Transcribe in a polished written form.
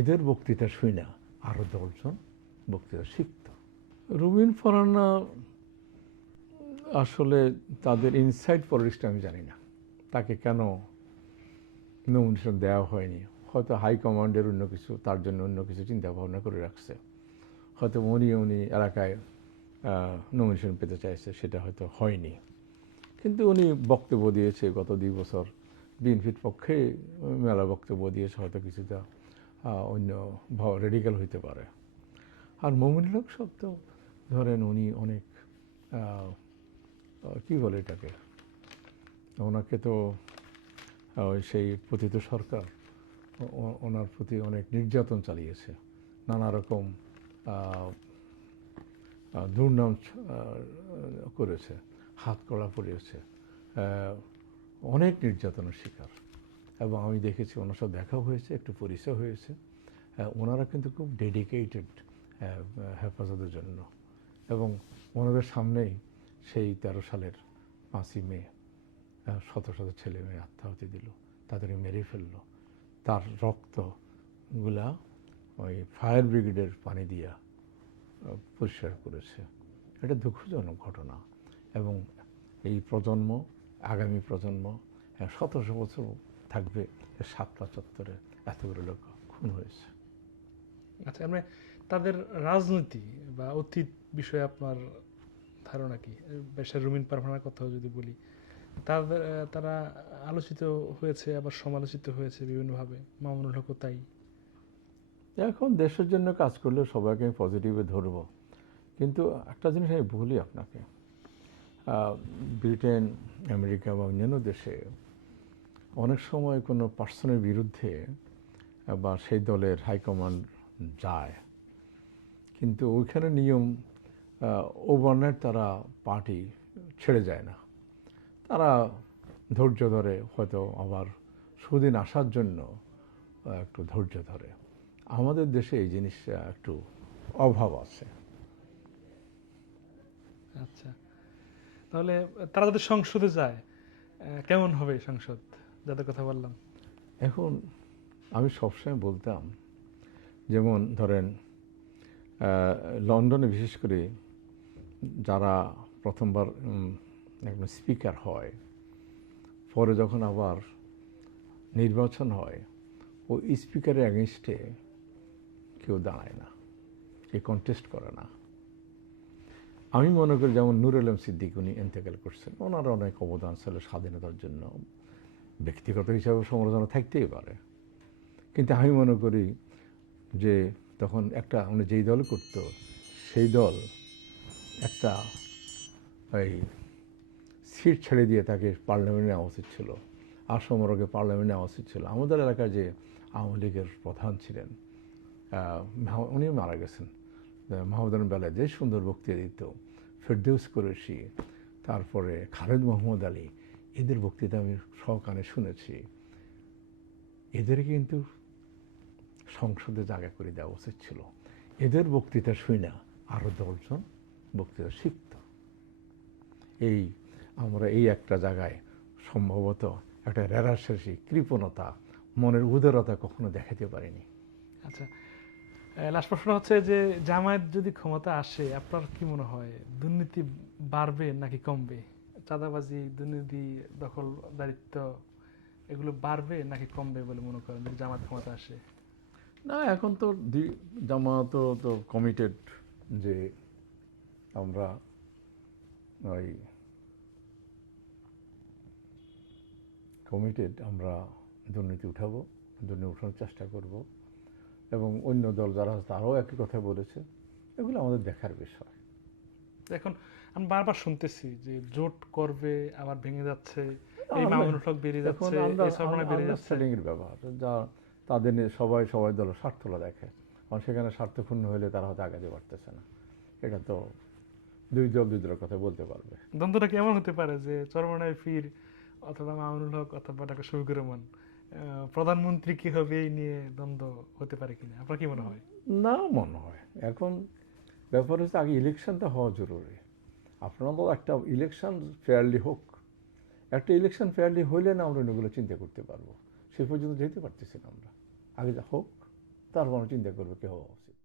এদের বক্তৃতা শুই না আরও 10 জন বক্তৃতা শিখত। রুমিন ফারহানা আসলে তাদের ইনসাইড পলিটিক্সটা আমি জানি না, তাকে কেন নমিনেশন দেওয়া হয়নি। হয়তো হাইকমান্ডের অন্য কিছু, তার জন্য অন্য কিছু চিন্তা ভাবনা করে রাখছে। হয়তো উনি এলাকায় নমিনেশন পেতে চাইছে, সেটা হয়তো হয়নি। কিন্তু উনি বক্তব্য দিয়েছে গত 2 বছর, বিএনপির পক্ষে মেলা বক্তব্য দিয়েছে, হয়তো কিছুটা অন্য রেডিক্যাল হইতে পারে। আর মোমিনুল হক সাহেব তো ধরেন উনি অনেক কী বলে এটাকে, ওনাকে তো সেই পতিত সরকার ওনার প্রতি অনেক নির্যাতন চালিয়েছে, নানা রকম দুর্নাম করেছে, হাত কড়া পড়িয়েছে, অনেক নির্যাতনের শিকার। এবং আমি দেখেছি ওনার সাথে দেখাও হয়েছে, একটু পরিচয় হয়েছে। ওনারা কিন্তু খুব ডেডিকেটেড হেফাজতের জন্য। এবং ওনাদের সামনেই সেই 13 সালের 5ই মে শত শত ছেলে মেয়ে আত্মাহুতি দিল, তাদেরকে মেরে ফেললো। তার রক্তগুলা ওই ফায়ার ব্রিগেডের পানি দিয়া পরিষ্কার করেছে। এটা দুঃখজনক ঘটনা। এবং এই প্রজন্ম, আগামী প্রজন্ম শত বছর থাকবে শাপলা চত্বরে এতগুলো লোক খুন হয়েছে। আচ্ছা, আমরা তাদের রাজনীতি বা অতীত বিষয়ে আপনার ধারণা কি? বেশার রুমিন পারভানার কথাও যদি বলি, তারা আলোচিত হয়েছে, আবার সমালোচিত হয়েছে বিভিন্নভাবে, মামুনুল হকও তাই। এখন দেশের জন্য কাজ করলে সবাইকে আমি পজিটিভে ধরবো, কিন্তু একটা জিনিস আমি বলি আপনাকে, ব্রিটেন, আমেরিকা বা অন্যান্য দেশে অনেক সময় কোনো পার্সনের বিরুদ্ধে বা সেই দলের হাইকমান্ড যায়, কিন্তু ওইখানে নিয়ম ওভারনাইট তারা পার্টি ছেড়ে যায় না। তারা ধৈর্য ধরে, হয়তো আবার সুদিন আসার জন্য একটু ধৈর্য ধরে। আমাদের দেশে এই জিনিসটা একটু অভাব আছে। আচ্ছা, তাহলে তারা যদি সংসদে যায়, কেমন হবে সংসদ, যাদের কথা বললাম? এখন আমি সবসময় বলতাম, যেমন ধরেন লন্ডনে বিশেষ করে যারা প্রথমবার একজন স্পিকার হয়, পরে যখন আবার নির্বাচন হয়, ওই স্পিকারের অ্যাগেনস্টে কেউ দাঁড়ায় না, কেউ কন্টেস্ট করে না। আমি মনে করি যেমন নূর আলম সিদ্দিক, উনি ইন্তেকাল করছেন, ওনার অনেক অবদান ছিল স্বাধীনতার জন্য, ব্যক্তিগত হিসাবে সমালোচনা থাকতেই পারে। কিন্তু আমি মনে করি যে তখন একটা উনি যেই দল করতো, সেই দল একটা এই সিট ছেড়ে দিয়ে তাকে পার্লামেন্টে নেওয়া উচিত ছিল, আসমরকে পার্লামেন্টে নেওয়া উচিত ছিল। আমাদের এলাকায় যে আওয়ামী লীগের প্রধান ছিলেন, উনিও মারা গেছেন, মাহমুদ আলম বেলায়, যে সুন্দর বক্তৃতা দিত, ফেরদৌস কুরেশি, তারপরে খালেদ মোহাম্মদ আলী, এদের বক্তৃতা আমি সকানে শুনেছি। এদের কিন্তু সংসদে জায়গা করে দেওয়া উচিত ছিল। এদের বক্তৃতা শুই না আরও 10 জন বক্তৃতা শিখত। আমরা এই একটা জায়গায় সম্ভবত একটা রেরাশেষি, কৃপণতা, মনের উদারতা কখনো দেখাতে পারিনি। আচ্ছা, লাস্ট প্রশ্ন হচ্ছে যে জামায়াত যদি ক্ষমতা আসে, আপনার কি মনে হয় দুর্নীতি বাড়বে নাকি কমবে? চাঁদাবাজি, দুর্নীতি, দখলদারিত্ব, এগুলো বাড়বে নাকি কমবে বলে মনে করেন যদি জামায়াত ক্ষমতা আসে? না, এখন তো জামাত তো কমিটেড যে আমরা ওই আমরা দুর্নীতি উঠাবো, দুর্নীতি উঠানোর চেষ্টা করব। এবং অন্য দল যারা আছে তারাও একই কথা বলেছে। এগুলো আমাদের দেখার বিষয়। এখন আমি বারবার শুনতেছি যে জোট করবে, আবার ভেঙে যাচ্ছে, এই মামুনুল হক বেরিয়ে এখন যাচ্ছে, এই সরমনা বেরিয়ে যাচ্ছে। আন্ডারস্ট্যান্ডিংয়ের ব্যাপার, যা তাদের নিয়ে সবাই দলের স্বার্থলা দেখে, কারণ সেখানে স্বার্থক্ষুণ্ণ হলে তারা হয়তো আগাতে পারতেছে না। এটা তো দুই দলের কথা বলতে পারবে। দ্বন্দ্বটা কেমন হতে পারে যে চরমনায় ফির অথবা মামুনুল হক অথবা ডাক্তার শফিকুর রহমান প্রধানমন্ত্রী কি হবে, এই নিয়ে দ্বন্দ্ব হতে পারে কিনা, আপনার কি মনে হয়? না, মনে হয় এখন ব্যাপার হচ্ছে আগে ইলেকশনটা হওয়া জরুরি। আপনারা তো একটা ইলেকশন ফেয়ারলি হোক, একটা ইলেকশন ফেয়ারলি হইলে না আমরা এগুলো চিন্তা করতে পারবো। সে পর্যন্ত যেতে পারতেছি না আমরা, আগে যা হোক। তারপর চিন্তা করবে কে হওয়া উচিত।